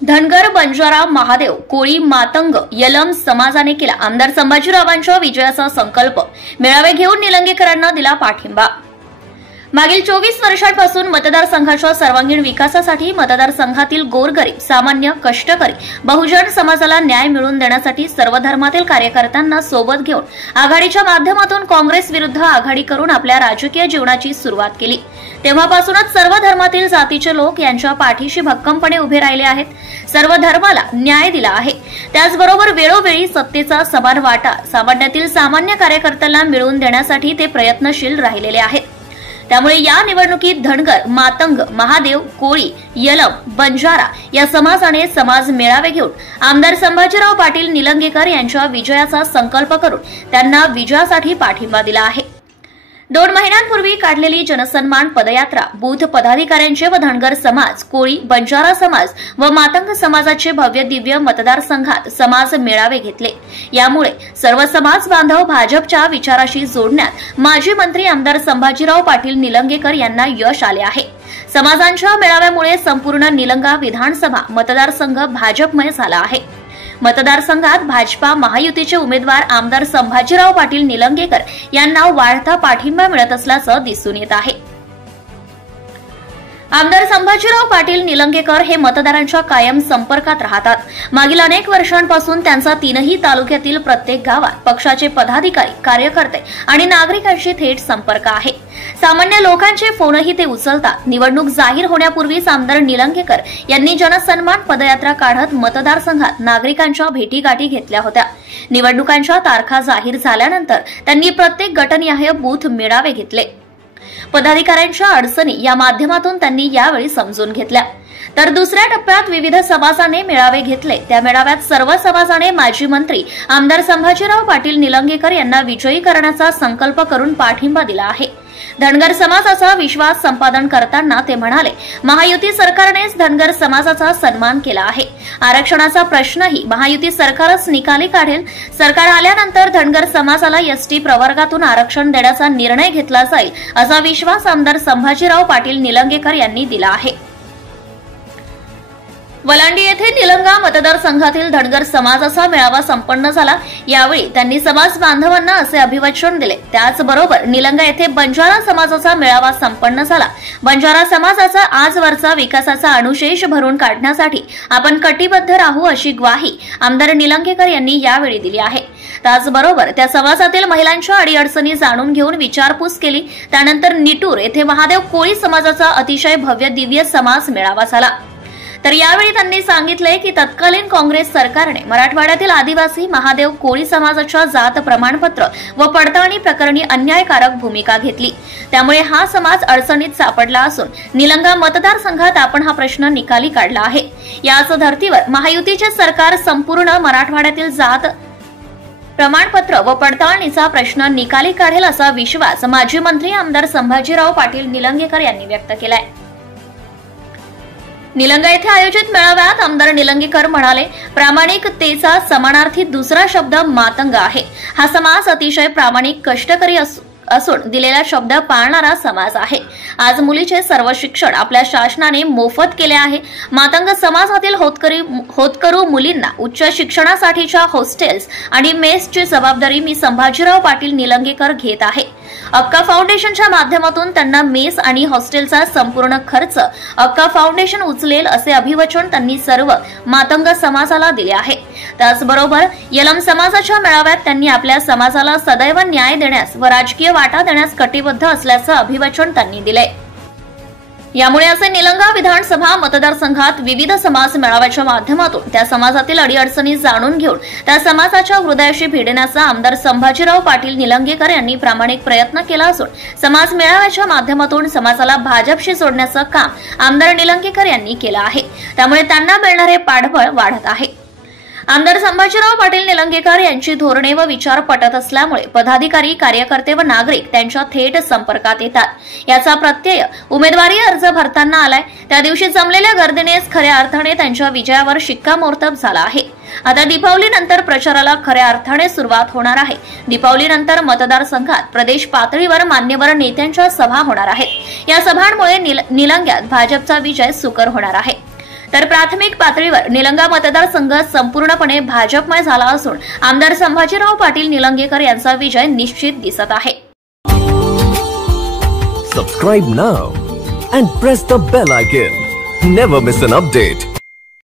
धनगर, बंजारा, महादेव, कोळी, मातंग, यलम समाजाने केला आमदार संभाजीरावांच्या विजयाचा संकल्प। मेळावे घेऊन निलंगेकरांना दिला पाठिंबा। मागील 24 वर्षांपासून मतदारसंघाच्या सर्वांगीण विकासासाठी मतदारसंघातील गोरगरीब, सामान्य, कष्टकरी, बहुजन समाजाला न्याय मिळवून देण्यासाठी सर्व धर्मातील कार्यकर्त्यांना सोबत घेऊन आघाडीच्या माध्यमातून काँग्रेस विरुद्ध आघाडी करून आपल्या राजकीय जीवनाची सुरुवात केली। तेव्हापासूनच सर्व धर्मातील जातीचे लोक यांच्या पाठीशी भक्कमपणे उभे राहिले आहेत। सर्व धर्माला न्याय दिला आहे। त्याचबरोबर वेळोवेळी सत्तेचा समान वाटा सामान्यातील सामान्य कार्यकर्त्यांना मिळवून देण्यासाठी ते प्रयत्नशील राहिलेले आहेत। त्यामुळे या निवडणुकीत धनगर, मातंग, महादेव, कोळी, यलम, बंजारा या समाजाने समाज मेळावे घेऊन आमदार संभाजीराव पाटील निलंगेकर यांच्या विजयाचा संकल्प करून त्यांना विजयासाठी पाठिंबा दिला आहे। 2 महिन्यांपूर्वी काढलेली जनसन्मान पदयात्रा बूथ पदाधिकाऱ्यांचे व धनगर समाज, कोळी, बंजारा समाज व मातंग समाजाचे भव्य दिव्य मतदारसंघात समाज मेळावे घेतले। यामुळे सर्व समाज बांधव भाजपच्या विचाराशी जोडण्यात माजी मंत्री आमदार संभाजीराव पाटील निलंगेकर यांना यश आले आहे। समाजांच्या मेळाव्यामुळे संपूर्ण निलंगा विधानसभा मतदारसंघ भाजपमय झाला आहे। मतदारसंघात भाजपा महायुतीचे उमेदवार आमदार संभाजीराव पाटील निलंगेकर यांना वाढता पाठिंबा मिळत असल्याचं दिसून येत आहे। आमदार संभाजीराव पाटील निलंगेकर हे मतदारांच्या कायम संपर्कात राहतात। मागील अनेक वर्षांपासून त्यांचा 3ही तालुक्यातील प्रत्येक गावात पक्षाचे पदाधिकारी, कार्यकर्ते आणि नागरिकांशी थेट संपर्क आहे। सामान्य लोकांचे फोनही ते उचलतात। निवडणूक जाहीर होण्यापूर्वीच आमदार निलंगेकर यांनी जनसन्मान पदयात्रा काढत मतदारसंघात नागरिकांच्या भेटीगाठी घेतल्या होत्या। निवडणुकांच्या तारखा जाहीर झाल्यानंतर त्यांनी प्रत्येक गटनिहाय बूथ मेळावे घेतले। पदाधिकाऱ्यांच्या अडचणी या माध्यमातून त्यांनी यावेळी समजून घेतल्या। तर दुसऱ्या टप्प्यात विविध समाजाने मेळावे घेतले। त्या मेळाव्यात सर्व समाजाने माजी मंत्री आमदार संभाजीराव पाटील निलंगेकर यांना विजयी करण्याचा संकल्प करून पाठिंबा दिला आहे। धनगर समाजाचा विश्वास संपादन करताना ते म्हणाले, महायुती सरकारनेच धनगर समाजाचा सन्मान केला आहे। आरक्षणाचा प्रश्नही महायुती सरकारच निकाली काढेल। सरकार आल्यानंतर धनगर समाजाला एसटी प्रवर्गातून आरक्षण देण्याचा निर्णय घेतला जाईल असा विश्वास आमदार संभाजीराव पाटील निलंगेकर यांनी दिला आहे। वलांडी येथे निलंगा मतदारसंघातील धनगर समाजाचा मेळावा संपन्न झाला। यावेळी त्यांनी समाज बांधवांना असे अभिवाचन दिले। त्याचबरोबर निलंगा येथे बंजारा समाजाचा मेळावा संपन्न झाला। बंजारा समाजाचा आजवरचा विकासाचा अनुशेष भरून काढण्यासाठी आपण कटिबद्ध राहू अशी ग्वाही आमदार निलंगेकर यांनी यावेळी दिली आहे। त्याचबरोबर त्या समाजातील महिलांच्या अडीअडचणी जाणून घेऊन विचारपूस केली। त्यानंतर निटूर येथे महादेव कोळी समाजाचा अतिशय भव्य दिव्य समाज मेळावा झाला। तर यावेळी त्यांनी सांगितले की तत्कालीन काँग्रेस सरकारने मराठवाड्यातील आदिवासी, महादेव, कोळी समाजाच्या जात प्रमाणपत्र व पडताळणी प्रकरणी अन्यायकारक भूमिका घेतली। त्यामुळे हा समाज अडचणीत सापडला असून निलंगा मतदारसंघात आपण हा प्रश्न निकाली काढला आहे। याच धर्तीवर महायुतीचे सरकार संपूर्ण मराठवाड्यातील जात प्रमाणपत्र व पडताळणीचा प्रश्न निकाली काढेल असा विश्वास माजी मंत्री आमदार संभाजीराव पाटील निलंगेकर यांनी व्यक्त केलाय। निलंगा येथे आयोजित मेळाव्यात आमदार निलंगेकर म्हणाले, प्रामाणिकतेचा समानार्थी दुसरा शब्द मातंग आहे। हा समाज अतिशय प्रामाणिक, कष्टकरी असून दिलेला शब्द पाळणारा समाज आहे। आज मुलीचे सर्व शिक्षण आपल्या शासनाने मोफत केले आहे। मातंग समाजातील होतकरू मुलींना उच्च शिक्षणासाठीच्या हॉस्टेल्स आणि मेसची जबाबदारी मी संभाजीराव पाटील निलंगेकर घेत आहे। अक्का फाउंडेशनच्या माध्यमातून त्यांना मेस आणि हॉस्टेलचा संपूर्ण खर्च अक्का फाउंडेशन उचलेल असे अभिवचन त्यांनी सर्व मातंग समाजाला दिले आहे। त्याचबरोबर यलम समाजाच्या मेळाव्यात त्यांनी आपल्या समाजाला सदैव न्याय देण्यास व राजकीय वाटा देण्यास कटिबद्ध असल्याचं अभिवचन त्यांनी दिले। यामुळे असे निलंगा विधानसभा मतदारसंघात विविध समाज मेळाव्याच्या माध्यमातून त्या समाजातील अडीअडचणी जाणून घेऊन त्या समाजाच्या हृदयाशी भिडण्याचा आमदार संभाजीराव पाटील निलंगेकर यांनी प्रामाणिक प्रयत्न केला असून समाज मेळाव्याच्या माध्यमातून समाजाला भाजपशी जोडण्याचं काम आमदार निलंगेकर यांनी केलं आहे। त्यामुळे त्यांना मिळणारे पाठबळ वाढत आहे। आमदार संभाजीराव पाटील निलंगेकर यांची धोरणे व विचार पटत असल्यामुळे पदाधिकारी, कार्यकर्ते व नागरिक त्यांच्या थेट संपर्कात येतात। याचा प्रत्यय उमेदवारी अर्ज भरताना आलाय। त्या दिवशी जमलेल्या गर्दीनेच खऱ्या अर्थाने त्यांच्या विजयावर शिक्कामोर्तब झाला आहे। आता दीपावलीनंतर प्रचाराला खऱ्या अर्थाने सुरुवात होणार आहे। दीपावलीनंतर मतदारसंघात प्रदेश पातळीवर मान्यवर नेत्यांच्या सभा होणार आहेत। या सभांमुळे निलंग्यात भाजपचा विजय सुकर होणार आहे। तर प्राथमिक पातळीवर निलंगा मतदारसंघ संपूर्णपणे भाजपमय झाला असून आमदार संभाजीराव पाटील निलंगेकर यांचा विजय निश्चित दिसत आहे. Subscribe now and press the bell icon. Never miss an update.